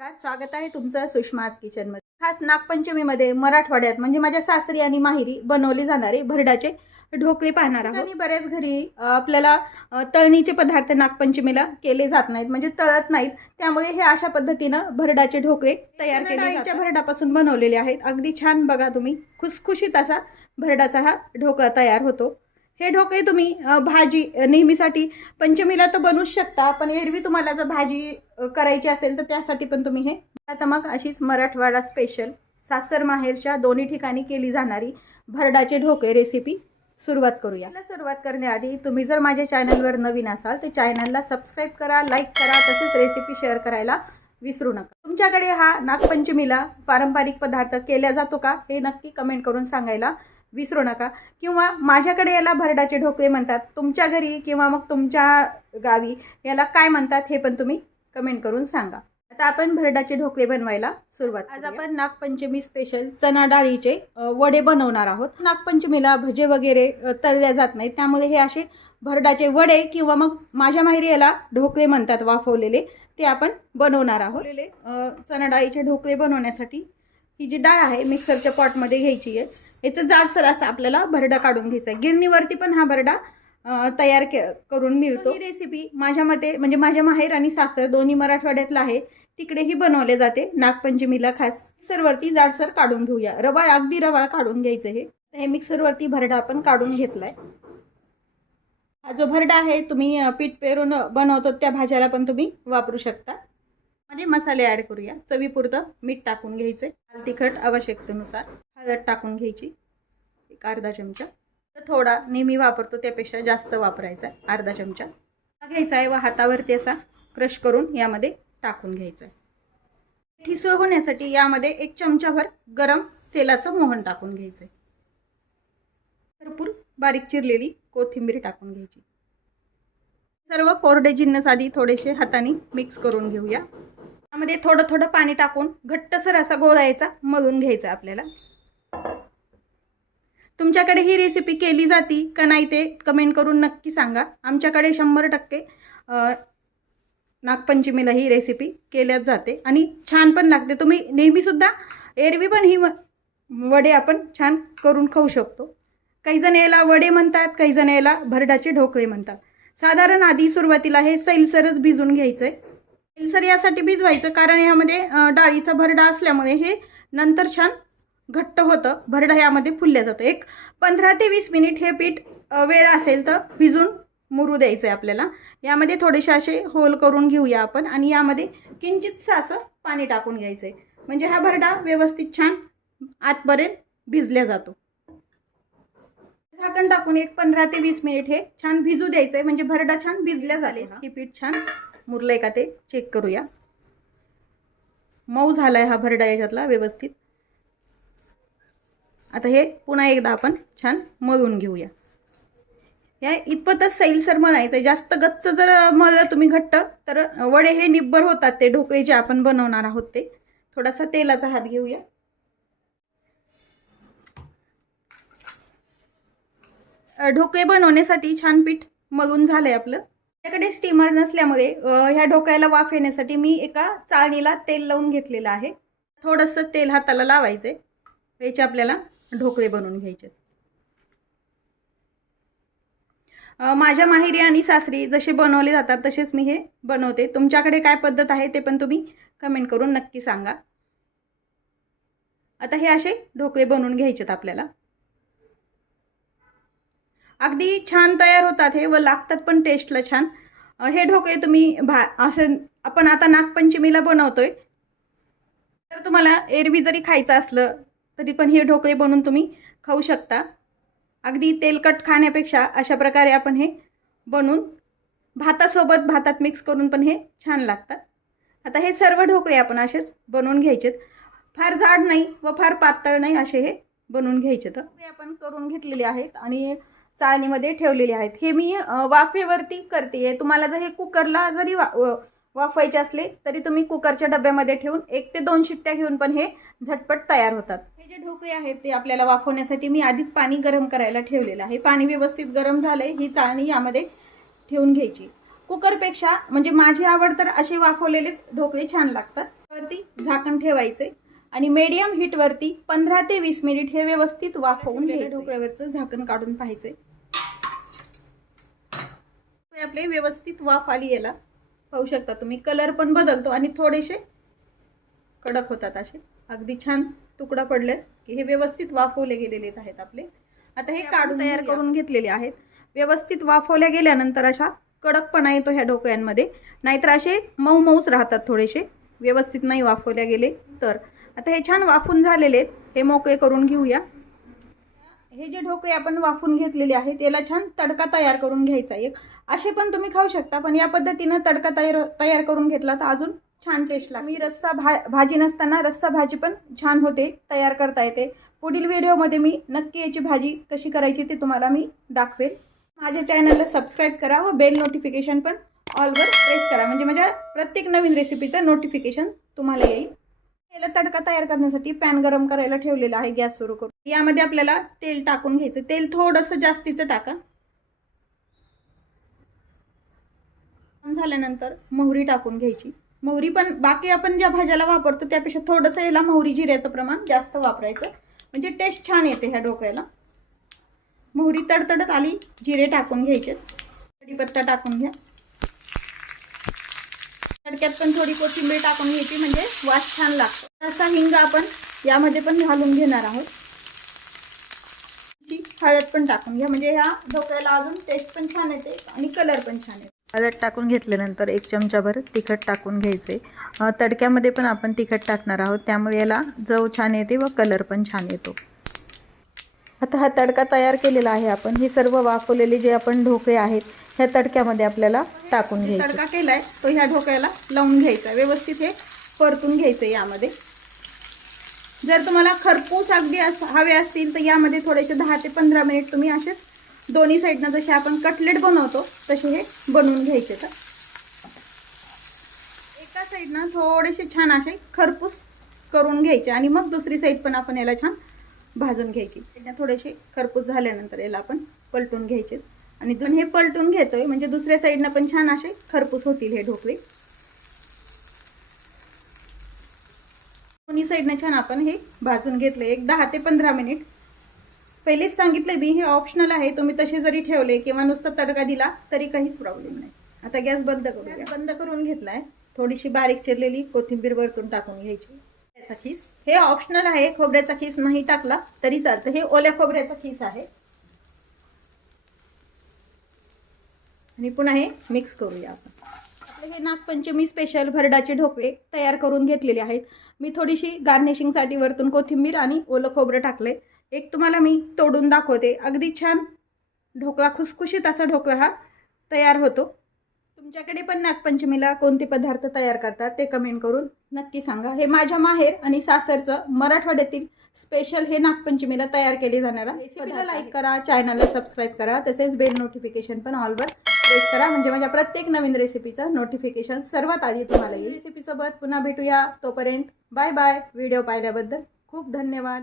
नमस्कार स्वागत आहे तुमचं सुषमाज किचनमध्ये खास नागपंचमीमध्ये मराठवाड्यात म्हणजे माझ्या सासरी आणि माहेरी बनवले जाणारे भरडाचे ढोकळे पाहणार आहोत. आणि बऱ्याच घरी आपल्याला तळणीचे पदार्थ नागपंचमीला केले जात नाहीत म्हणजे तळत नाहीत. त्यामुळे हे अशा पद्धतीनं भरडाचे ढोकळे तयार केले भरडापासून बनवलेले आहेत. अगदी छान बघा तुम्ही खुसखुशीत असा भरडाचा हा ढोकळा तयार होतो. हे ढोकळे तुम्ही भाजी नेहमीसाठी पंचमीला तर बनवूच शकता पण एरवी तुम्हाला जर भाजी करायची असेल तर त्यासाठी पण तुम्ही हे आता मग अशीच मराठवाडा स्पेशल सासर माहेरच्या दोन्ही ठिकाणी केली जाणारी भरडाचे ढोके रेसिपी सुरुवात करूया. मला सुरुवात करण्याआधी तुम्ही जर माझ्या चॅनलवर नवीन असाल तर चॅनलला सबस्क्राईब करा लाईक करा तसेच रेसिपी शेअर करायला विसरू नका. तुमच्याकडे हा नागपंचमीला पारंपरिक पदार्थ केला जातो का? हे नक्की कमेंट करून सांगायला विसरू नका. किंवा माझ्याकडे याला भरडाचे ढोकळे म्हणतात तुमच्या घरी किंवा मग तुमच्या गावी याला काय म्हणतात हे पण तुम्ही कमेंट करून सांगा. आता आपण भरडाचे ढोकळे बनवायला सुरुवात आज आपण नागपंचमी स्पेशल चना डाळीचे वडे बनवणार आहोत. नागपंचमीला भजे वगैरे तळल्या जात नाहीत. त्यामुळे हे असे भरडाचे वडे किंवा मग माझ्या माहेरी याला ढोकळे म्हणतात वाफवलेले ते आपण बनवणार आहोत. चना डाळीचे ढोकळे बनवण्यासाठी ही जी डाळ आहे मिक्सरच्या पॉटमध्ये घ्यायची आहे. याचं जाडसर असा आपल्याला भरडा काढून घ्यायचा आहे. गिरणीवरती पण हा भरडा तयार के करून मिळतो. ही रेसिपी माझ्या मते म्हणजे माझ्या माहेर आणि सासर दोन्ही मराठवाड्यातलं आहे. तिकडेही बनवले जाते. नागपंचमीला खास मिक्सरवरती जाडसर काढून घेऊया. रवा अगदी रवा काढून घ्यायचं हे. हे मिक्सरवरती भरडा आपण काढून घेतलाय. हा जो भरडा आहे तुम्ही पीठ पेरून बनवतो त्या भाज्याला पण तुम्ही वापरू शकता. मध्ये मसाले ॲड करूया. चवीपुरतं मीठ टाकून घ्यायचं लाल तिखट आवश्यकतेनुसार हळद टाकून घ्यायची. एक अर्धा चमचा. तर थोडा नेहमी वापरतो त्यापेक्षा जास्त वापरायचा आहे. अर्धा चमचा. हा घ्यायचा आहे व हातावरती असा क्रश करून यामध्ये टाकून घ्यायचा आहे. ठिसूळ होण्यासाठी यामध्ये एक चमचाभर गरम तेलाचं मोहन टाकून घ्यायचं आहे भरपूर बारीक चिरलेली कोथिंबीर टाकून घ्यायची. सर्व कोरडे जिन्नस आधी थोडेसे हाताने मिक्स करून घेऊया. त्यामध्ये थोडं थोडं पाणी टाकून घट्टसर असा गोळायचा मळून घ्यायचा आपल्याला. तुमच्याकडे ही रेसिपी केली जाती का नाही ते कमेंट करून नक्की सांगा. आमच्याकडे शंभर टक्के नागपंचमीला ही रेसिपी केल्याच जाते. आणि छान पण लागते. तुम्ही नेहमीसुद्धा एरवी पण ही वडे आपण छान करून खाऊ शकतो. काही जण याला वडे म्हणतात काही जण याला भरडाचे ढोकळे म्हणतात. साधारण आधी सुरुवातीला हे सैलसरच भिजून घ्यायचं आहे सर यासाठी भिजवायचं कारण यामध्ये डाळीचा भरडा असल्यामुळे हे नंतर छान घट्ट होतं. भरडा यामध्ये फुलल्या जातं. एक पंधरा ते वीस मिनिट हे पीठ वेळ असेल तर भिजून मुरू द्यायचं आहे आपल्याला. यामध्ये थोडेसे असे होल करून घेऊया आपण आणि यामध्ये किंचितसं असं पाणी टाकून घ्यायचं आहे म्हणजे हा भरडा व्यवस्थित छान आतपर्यंत भिजल्या जातो. झाकण टाकून एक पंधरा ते वीस मिनिट हे छान भिजू द्यायचं आहे म्हणजे भरडा छान भिजल्या झाले. हे पीठ छान मुरलंय का ते? चेक करूया. मऊ झाला आहे हा भरडा याच्यातला व्यवस्थित. आता हे पुन्हा एकदा आपण छान मळून घेऊया. या इतपतच सैलसर म्हणायचं जास्त गच्च जर मळलं तुम्ही घट्ट तर वडे हे निब्बर होतात ते ढोकळे जे आपण बनवणार आहोत ते. थोडासा तेलाचा हात घेऊया. ढोकळे बनवण्यासाठी छान पीठ मळून झालंय आपलं. माझ्याकडे स्टीमर नसल्यामुळे ह्या ढोकळ्याला वाफ येण्यासाठी मी एका चाळणीला तेल लावून घेतलेलं आहे. थोडंसं तेल हाताला लावायचं आहे याचे आपल्याला ढोकळे बनवून घ्यायचे माझ्या माहेरी आणि सासरी जसे बनवले जातात तसेच मी हे बनवते. तुमच्याकडे काय पद्धत आहे ते पण तुम्ही कमेंट करून नक्की सांगा. आता हे असे ढोकळे बनवून घ्यायचेत आपल्याला. अगदी छान तयार होतात हे व लागतात पण टेस्टला छान. हे ढोकळे तुम्ही भा असं आपण आता नागपंचमीला बनवतोय. तर तुम्हाला एरवी जरी खायचं असलं तरी पण हे ढोकळे बनवून तुम्ही खाऊ शकता. अगदी तेलकट खाण्यापेक्षा अशा प्रकारे आपण हे बनवून भातासोबत भातात मिक्स करून पण हे छान लागतात. आता हे सर्व ढोकळे आपण असेच बनवून घ्यायचेत. फार जाड नाही व फार पातळ नाही असे हे बनवून घ्यायचे तर ते आपण करून घेतलेले आहेत आणि चाळणीमध्ये ठेवलेले आहेत. हे मी वाफेवरती करते. तुम्हाला जर हे कुकरला जरी वा वाफवायचे असले तरी तुम्ही कुकरच्या डब्यामध्ये ठेवून एक ते दोन शिट्ट्या घेऊन पण हे झटपट तयार होतात. हे जे ढोकळे आहेत ते आपल्याला वाफवण्यासाठी मी आधीच पाणी गरम करायला ठेवलेलं आहे. पाणी व्यवस्थित गरम झालंय ही चाळणी यामध्ये ठेवून घ्यायची. कुकरपेक्षा म्हणजे माझी आवड तर असे वाफवलेलेच ढोकळे छान लागतात. वरती झाकण ठेवायचे आणि मीडियम हीटवरती पंधरा ते वीस मिनिट हे व्यवस्थित वाफवून घ्यायचं ढोकळ्यावरचं झाकण काढून पाहायचंय. आपले व्यवस्थित वाफ आली याला. पाहू शकता तुम्ही कलर पण बदलतो आणि थोडेसे कडक होतात असे. अगदी छान तुकडा पडले की हे व्यवस्थित वाफवले गेलेले आहेत आपले. आता हे काढून तयार करून घेतलेले आहेत. व्यवस्थित वाफवल्या गेल्यानंतर अशा कडकपणा येतो ह्या ढोकळ्यांमध्ये नाहीतर असे मऊ मऊच राहतात थोडेसे. व्यवस्थित नाही वाफवल्या गेले तर. आता हे छान वाफून झालेले आहेत. हे मोकळे करून घेऊया. हे जे ढोकळे आपण वाफून घेतलेले आहेत याला छान तडका तयार करून घ्यायचा एक असे पण तुम्ही खाऊ शकता पण या पद्धतीनं तडका तयार तयार करून घेतला तर अजून छान टेस्ट मी रस्सा भा भाजी नसताना रस्सा भाजी पण छान होते तयार करता येते. पुढील व्हिडिओमध्ये मी नक्की याची भाजी कशी करायची ते तुम्हाला मी दाखवेल. माझ्या चॅनलला सबस्क्राईब करा व बेल नोटिफिकेशन पण ऑलवर प्रेस करा. म्हणजे माझ्या प्रत्येक नवीन रेसिपीचं नोटिफिकेशन तुम्हाला येईल. याला तडका तयार करण्यासाठी पॅन गरम करायला ठेवलेला आहे गॅस सुरू करून. यामध्ये आपल्याला तेल टाकून घ्यायचं. तेल थोडंसं जास्तीचं टाका. झाल्यानंतर मोहरी टाकून घ्यायची. मोहरी पण बाकी आपण ज्या भाज्याला वापरतो त्यापेक्षा थोडंसं याला मोहरी जिऱ्याचं प्रमाण जास्त वापरायचं. म्हणजे टेस्ट छान येते ह्या डोक्याला. मोहरी तडतडत आली जिरे टाकून घ्यायचे कढीपत्ता टाकून घ्या. तडक्यात पण थोडी कोथिंबीर टाकून घ्यायची म्हणजे वास छान लागतो. असा हिंग आपण यामध्ये पण घालून घेणार आहोत. हळद पण टाकून घ्या म्हणजे ह्या ढोकळ्याला अजून टेस्ट पण छान येते आणि कलर पण छान येते. हळद टाकून घेतल्यानंतर एक चमचाभर तिखट टाकून घ्यायचे. तडक्यामध्ये पण आपण तिखट टाकणार आहोत त्यामुळे याला चव छान येते व कलर पण छान येतो. आता हा तडका तयार केलेला आहे आपण. हे सर्व वाफवलेले जे आपण ढोकळे आहेत ह्या तडक्यामध्ये आपल्याला टाकून घ्यायचे. तडका केलाय तो ह्या ढोक्याला लावून घ्यायचा. व्यवस्थित हे परतून घ्यायचं यामध्ये. जर तुम्हाला खरपूस अगदी हवे असतील तर यामध्ये थोडेसे दहा ते पंधरा मिनिट तुम्ही असेच दोन्ही साईडनं जसे आपण कटलेट बनवतो तसे हे बनवून घ्यायचे तर. एका साईडनं थोडेसे छान असे खरपूस करून घ्यायचे आणि मग दुसरी साईड पण आपण याला छान भाजून घ्यायची. थोडेसे खरपूस झाल्यानंतर याला आपण पलटून घ्यायचे आणि दुसरं हे पलटून घेतोय. म्हणजे दुसऱ्या साईडनं पण छान असे खरपूस होतील हे ढोकळे. दोन्ही साईडनं छान आपण हे भाजून घेतले एक दहा ते पंधरा मिनिट. पहिलेच सांगितलं मी हे ऑप्शनल आहे. तुम्ही तसे जरी ठेवले किंवा नुसता तडका दिला तरी काहीच प्रॉब्लेम नाही. आता गॅस बंद करूया. बंद करून घेतलाय. थोडीशी बारीक चिरलेली कोथिंबीर वरतून टाकून घ्यायची. खोबऱ्याचा खीस हे ऑप्शनल आहे. खोबऱ्याचा खीस नाही टाकला तरी चालतं. हे ओल्या खोबऱ्याचा खीस आहे. आणि पुन्हा हे मिक्स करूया आपण. आपले हे नागपंचमी स्पेशल भरडाचे ढोकळे तयार करून घेतलेले आहेत. मी थोडीशी गार्निशिंगसाठी वरतून कोथिंबीर आणि ओलं खोबरं टाकले एक तुम्हाला मी तोडून दाखवते. अगदी छान ढोकळा खुसखुशीत असा ढोकळा हा तयार होतो. तुमच्याकडे पण नागपंचमीला कोणते पदार्थ तयार करतात ते कमेंट करून नक्की सांगा. हे माझ्या माहेर आणि सासरचं मराठवाड्यातील स्पेशल हे नागपंचमीला तयार केले जाणार रेसिपीला लाईक करा चॅनलला सबस्क्राईब करा. तसेच बेल नोटिफिकेशन पण ऑलवर प्रेस करा. म्हणजे माझ्या प्रत्येक नवीन रेसिपीचं नोटिफिकेशन सर्वात आधी तुम्हाला येईल. रेसिपीसोबत पुन्हा भेटूया तोपर्यंत. बाय बाय व्हिडिओ पाहिल्याबद्दल खूप धन्यवाद.